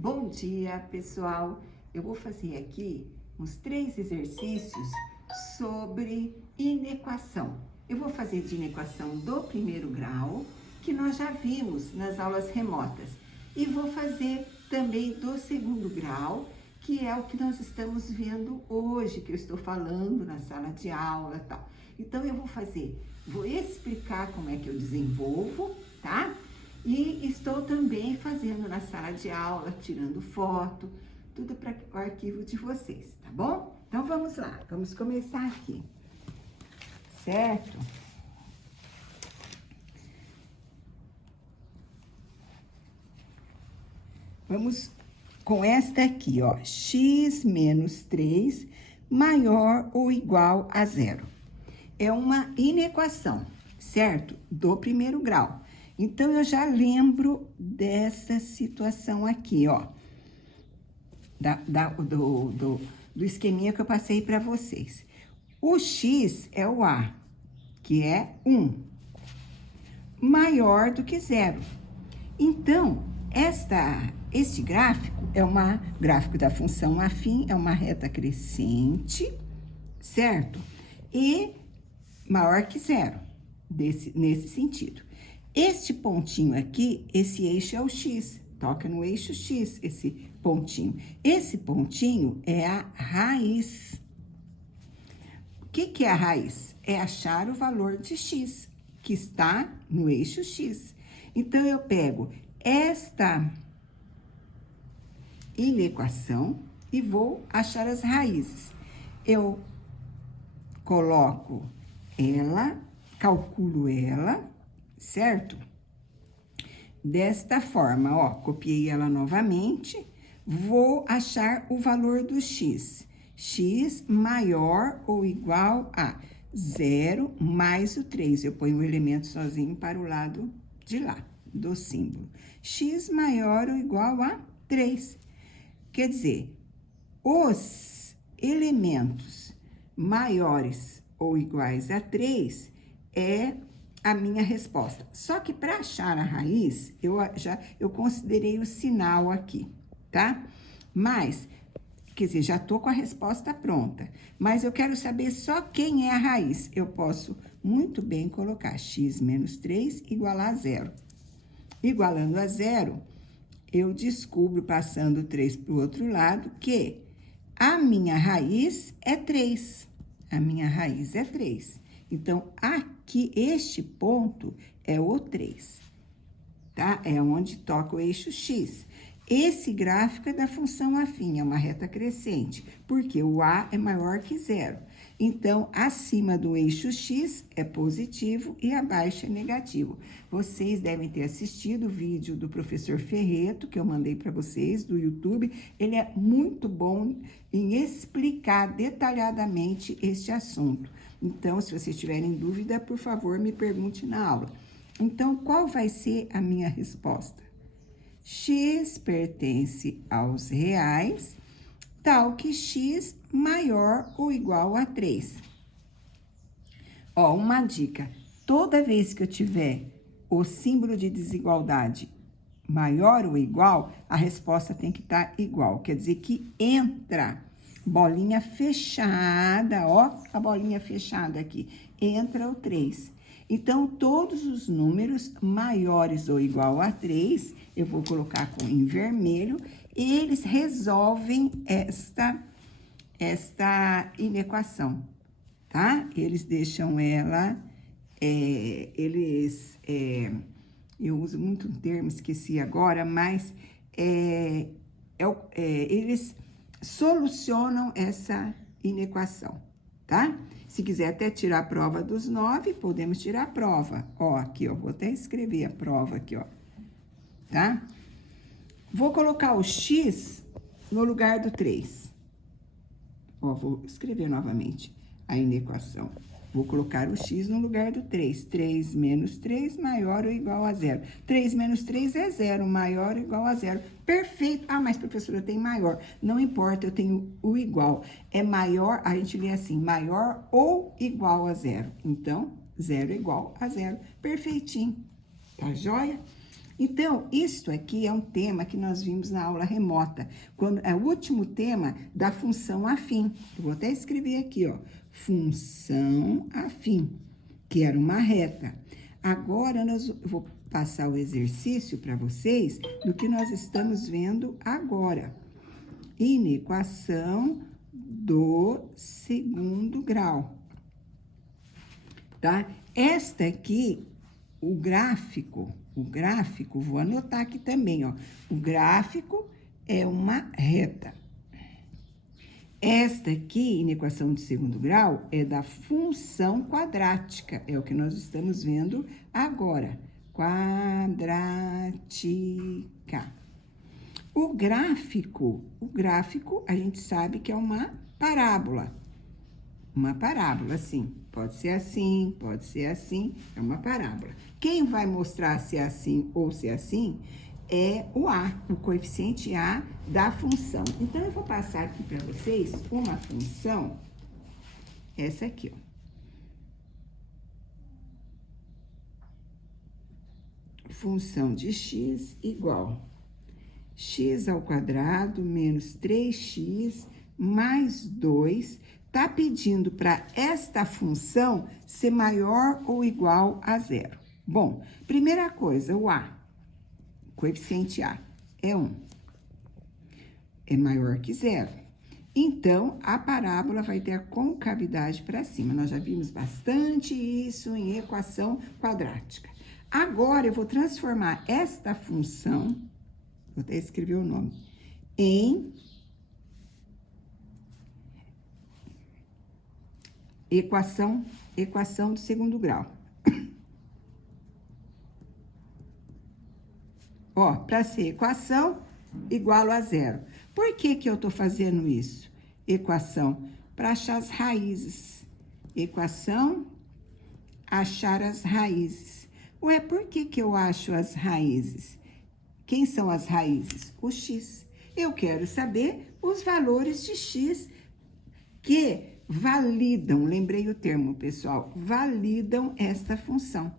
Bom dia, pessoal! Eu vou fazer aqui uns 3 exercícios sobre inequação. Eu vou fazer de inequação do primeiro grau, que nós já vimos nas aulas remotas. E vou fazer também do segundo grau, que é o que nós estamos vendo hoje, que eu estou falando na sala de aula e tal. Então, eu vou explicar como é que eu desenvolvo, tá? E estou também fazendo na sala de aula, tirando foto, tudo para o arquivo de vocês, tá bom? Então, vamos lá, vamos começar aqui, certo? Vamos com esta aqui, ó, x menos 3 maior ou igual a zero. É uma inequação, certo? Do primeiro grau. Então, eu já lembro dessa situação aqui, ó, do esqueminha que eu passei para vocês. O x é o a, que é 1, maior do que zero. Então, este gráfico é um gráfico da função afim, é uma reta crescente, certo? E maior que zero, nesse sentido. Este pontinho aqui, esse eixo é o x, toca no eixo x, esse pontinho. Esse pontinho é a raiz. O que é a raiz? É achar o valor de x, que está no eixo x. Então, eu pego esta inequação e vou achar as raízes. Eu coloco ela, calculo ela, certo? Desta forma, ó, copiei ela novamente, vou achar o valor do x. X maior ou igual a 0 mais o 3. Eu ponho o elemento sozinho para o lado de lá, do símbolo. X maior ou igual a 3. Quer dizer, os elementos maiores ou iguais a 3 é a minha resposta. Só que para achar a raiz, eu considerei o sinal aqui, tá? Mas, quer dizer, já tô com a resposta pronta. Mas eu quero saber só quem é a raiz. Eu posso muito bem colocar x menos 3 igual a zero. Igualando a zero, eu descubro, passando 3 para o outro lado, que a minha raiz é 3. A minha raiz é 3. Então, aqui, este ponto é o 3, tá? É onde toca o eixo x. Esse gráfico é da função afim, é uma reta crescente, porque o a é maior que zero. Então, acima do eixo x é positivo e abaixo é negativo. Vocês devem ter assistido o vídeo do professor Ferreto, que eu mandei para vocês, do YouTube. Ele é muito bom em explicar detalhadamente este assunto. Então, se vocês tiverem dúvida, por favor, me pergunte na aula. Então, qual vai ser a minha resposta? X pertence aos reais, tal que x maior ou igual a 3. Ó, uma dica. Toda vez que eu tiver o símbolo de desigualdade maior ou igual, a resposta tem que estar igual. Quer dizer que entra bolinha fechada, ó, a bolinha fechada aqui, entra o 3. Então, todos os números maiores ou igual a 3, eu vou colocar em vermelho, e eles resolvem esta inequação, tá? Eles deixam ela, eu uso muito um termo, esqueci agora, mas eles solucionam essa inequação, tá? Se quiser até tirar a prova dos 9, podemos tirar a prova. Ó, aqui, ó, vou até escrever a prova aqui, ó, tá? Vou colocar o x no lugar do 3. Ó, vou escrever novamente a inequação. Vou colocar o x no lugar do 3. 3 menos 3 maior ou igual a 0. 3 menos 3 é 0, maior ou igual a 0. Perfeito. Ah, mas professora, tem maior. Não importa, eu tenho o igual. É maior, a gente lê assim, maior ou igual a 0. Então, 0 igual a 0. Perfeitinho. Tá joia? Então, isto aqui é um tema que nós vimos na aula remota, quando é o último tema da função afim. Eu vou até escrever aqui, ó, função afim, que era uma reta. Agora, eu vou passar o exercício para vocês do que nós estamos vendo agora. Inequação do segundo grau, tá? Esta aqui, o gráfico, vou anotar aqui também, ó. O gráfico é uma reta. Esta aqui, inequação de segundo grau, é da função quadrática, é o que nós estamos vendo agora. Quadrática. O gráfico, a gente sabe que é uma parábola. Uma parábola, assim. Pode ser assim, é uma parábola. Quem vai mostrar se é assim ou se é assim é o A, o coeficiente A da função. Então, eu vou passar aqui para vocês uma função, essa aqui, ó. Função de x igual x ao quadrado menos 3x mais 2, tá pedindo para esta função ser maior ou igual a zero. Bom, primeira coisa, o A, coeficiente A, é 1. É maior que zero. Então, a parábola vai ter a concavidade para cima. Nós já vimos bastante isso em equação quadrática. Agora, eu vou transformar esta função, vou até escrever o nome, em equação do segundo grau. Ó, para ser equação, igual a zero. Por que que eu tô fazendo isso? Equação, para achar as raízes. Equação, achar as raízes. Ué, por que que eu acho as raízes? Quem são as raízes? O x. Eu quero saber os valores de x que validam, lembrei o termo, pessoal, validam esta função,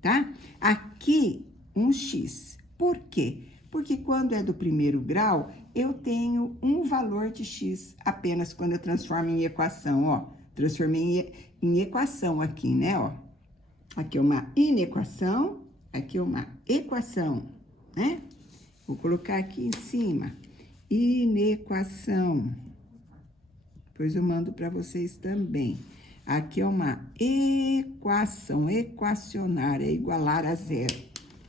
tá? Aqui, um x. Por quê? Porque quando é do primeiro grau, eu tenho um valor de x apenas quando eu transformo em equação, ó. Transformei em equação aqui, né, ó. Aqui é uma inequação, aqui é uma equação, né? Vou colocar aqui em cima, inequação. Depois eu mando para vocês também. Aqui é uma equação, equacionar, é igualar a zero,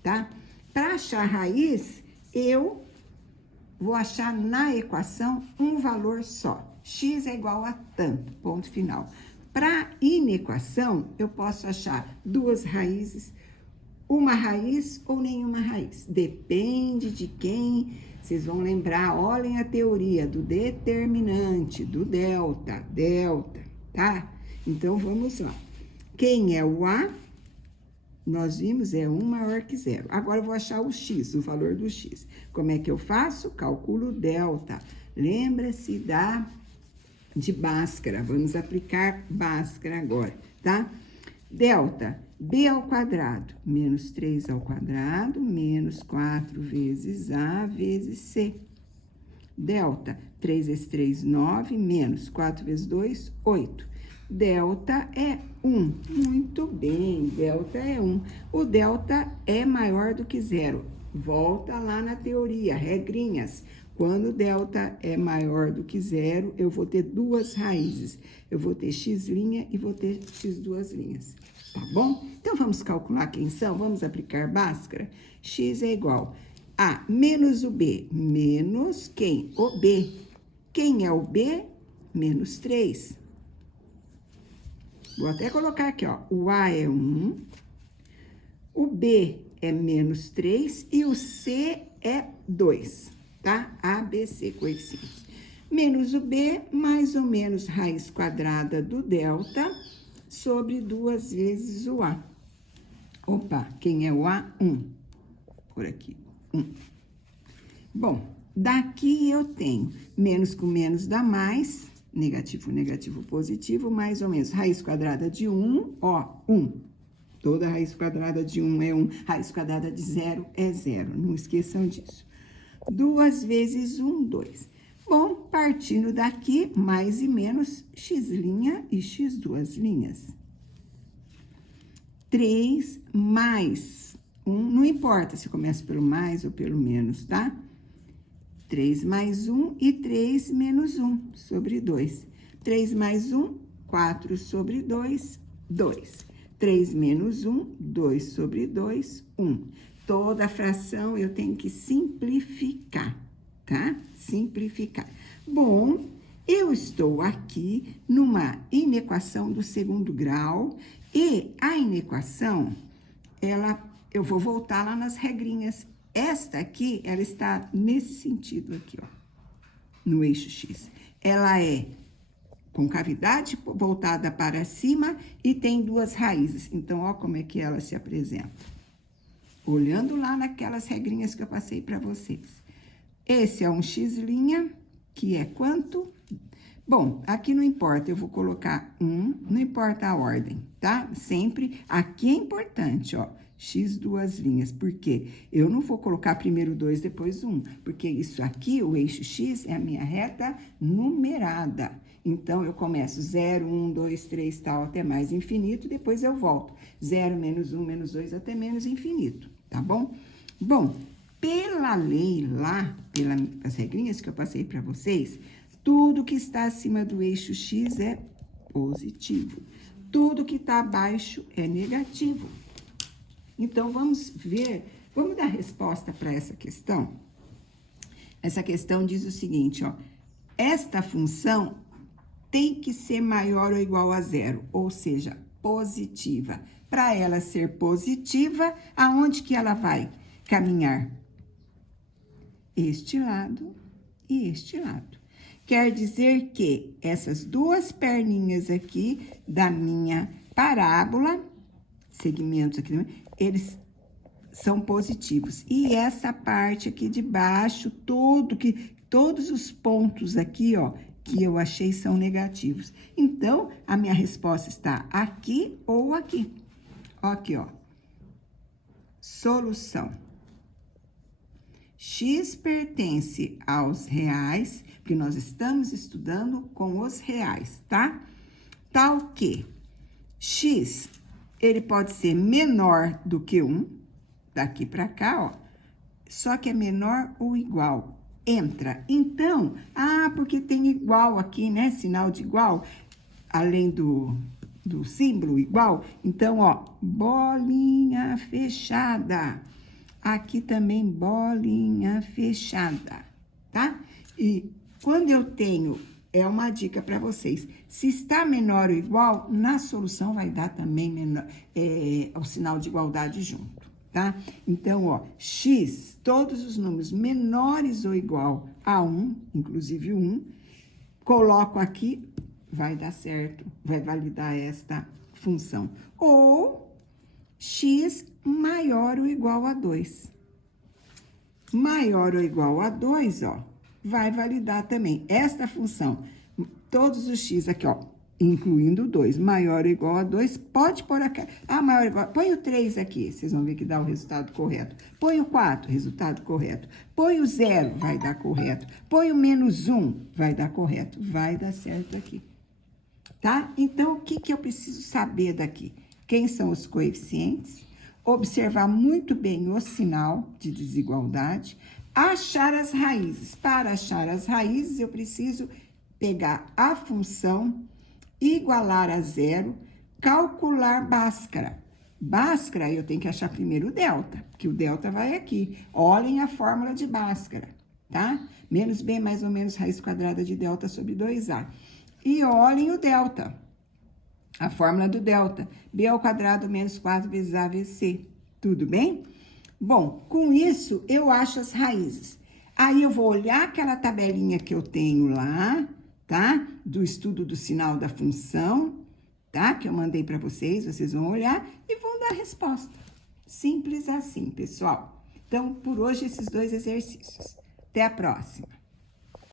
tá? Para achar a raiz, eu vou achar na equação um valor só. X é igual a tanto, ponto final. Para inequação, eu posso achar duas raízes, uma raiz ou nenhuma raiz. Depende de quem. Vocês vão lembrar, olhem a teoria do determinante, do delta, tá? Então, vamos lá. Quem é o A? Nós vimos, é 1 maior que zero. Agora, eu vou achar o x, o valor do x. Como é que eu faço? Calculo delta. Lembra-se de Bhaskara. Vamos aplicar Bhaskara agora, tá? Delta, b ao quadrado, menos 3 ao quadrado, menos 4 vezes a vezes c. Delta, 3 vezes 3, 9, menos 4 vezes 2, 8. Delta é 1. Muito bem, delta é 1. O delta é maior do que zero. Volta lá na teoria, regrinhas. Quando delta é maior do que zero, eu vou ter duas raízes. Eu vou ter x' e vou ter x duas linhas. Tá bom? Então, vamos calcular quem são? Vamos aplicar Bhaskara? X é igual a menos o b, menos quem? O b. Quem é o b? Menos 3. Vou até colocar aqui, ó. O a é 1, o b é menos 3 e o c é 2, tá? A, B, C, coeficientes. Menos o b, mais ou menos raiz quadrada do delta, sobre 2 vezes o A. Opa, quem é o A? 1. Por aqui, 1. Bom, daqui eu tenho menos com menos dá mais, negativo, negativo, positivo, mais ou menos raiz quadrada de 1, ó, 1. Toda raiz quadrada de 1 é 1, raiz quadrada de 0 é 0. Não esqueçam disso. 2 vezes 1, 2. Bom, partindo daqui, mais e menos, x' e x duas linhas. 3 mais 1, não importa se começa pelo mais ou pelo menos, tá? 3 mais 1 e 3 menos 1 sobre 2. 3 mais 1, 4 sobre 2, 2. 3 menos 1, 2 sobre 2, 1. Toda fração eu tenho que simplificar, tá? Simplificar. Bom, eu estou aqui numa inequação do segundo grau e a inequação, eu vou voltar lá nas regrinhas. Esta aqui, ela está nesse sentido aqui, ó, no eixo X. Ela é com cavidade voltada para cima e tem duas raízes. Então, ó como é que ela se apresenta. Olhando lá naquelas regrinhas que eu passei para vocês. Esse é um x', que é quanto? Bom, aqui não importa, eu vou colocar 1, não importa a ordem, tá? Sempre, aqui é importante, ó, x duas linhas, porque eu não vou colocar primeiro 2, depois 1, porque isso aqui, o eixo x, é a minha reta numerada. Então, eu começo 0, 1, 2, 3, tal, até mais infinito, depois eu volto. 0, menos 1, menos 2, até menos infinito, tá bom? Bom, pela lei lá, pelas regrinhas que eu passei para vocês, tudo que está acima do eixo X é positivo. Tudo que está abaixo é negativo. Então, vamos ver, vamos dar resposta para essa questão? Essa questão diz o seguinte, ó. Esta função tem que ser maior ou igual a 0, ou seja, positiva. Para ela ser positiva, aonde que ela vai caminhar? Este lado e este lado. Quer dizer que essas duas perninhas aqui da minha parábola, segmentos aqui, eles são positivos. E essa parte aqui de baixo, todos os pontos aqui, ó, que eu achei são negativos. Então, a minha resposta está aqui ou aqui. Aqui, ó. Solução. X pertence aos reais, porque nós estamos estudando com os reais, tá? Tal que X, ele pode ser menor do que 1, daqui para cá, ó, só que é menor ou igual, entra. Então, porque tem igual aqui, né, sinal de igual, além do símbolo igual, então, ó, bolinha fechada. Aqui também, bolinha fechada, tá? E quando eu tenho, é uma dica para vocês, se está menor ou igual, na solução vai dar também menor, o sinal de igualdade junto, tá? Então, ó, x, todos os números menores ou igual a 1, inclusive 1, coloco aqui, vai dar certo, vai validar esta função. Ou x maior ou igual a 2. Maior ou igual a 2, ó, vai validar também esta função. Todos os x aqui, ó, incluindo o 2, maior ou igual a 2, pode pôr aqui. Maior ou igual, põe o 3 aqui, vocês vão ver que dá o resultado correto. Põe o 4, resultado correto. Põe o 0, vai dar correto. Põe o menos 1, vai dar correto. Vai dar certo aqui. Tá? Então, o que eu preciso saber daqui? Quem são os coeficientes? Observar muito bem o sinal de desigualdade, achar as raízes. Para achar as raízes, eu preciso pegar a função, igualar a 0, calcular Bhaskara. Bhaskara, eu tenho que achar primeiro o delta, porque o delta vai aqui. Olhem a fórmula de Bhaskara, tá? Menos b mais ou menos raiz quadrada de delta sobre 2a. E olhem o delta. A fórmula do delta, b ao quadrado menos 4 vezes a vezes c. Tudo bem? Bom, com isso, eu acho as raízes. Aí, eu vou olhar aquela tabelinha que eu tenho lá, tá? Do estudo do sinal da função, tá? Que eu mandei para vocês, vocês vão olhar e vão dar a resposta. Simples assim, pessoal. Então, por hoje, esses 2 exercícios. Até a próxima.